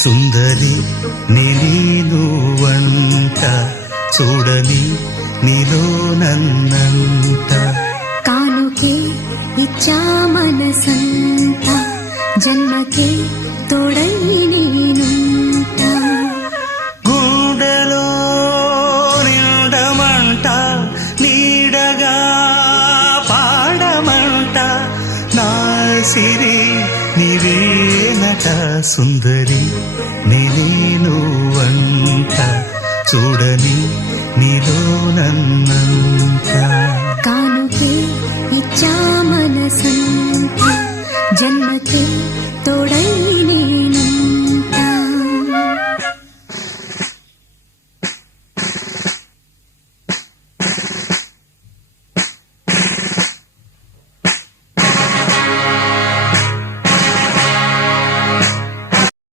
సుందరి నేను వంట చూడని నీలో నన్నంట కానుకే ఇచ్చా మనసంత జన్మకే తోడై నేనుంట గుండెలో నిండమంట నీడగా పాడమంట నా సిరి నీవేనట సుందరి నేను వంట చూడని నీలో నన్నంత కానుకే ఇచ్చా మనసంత జన్మకే తోడై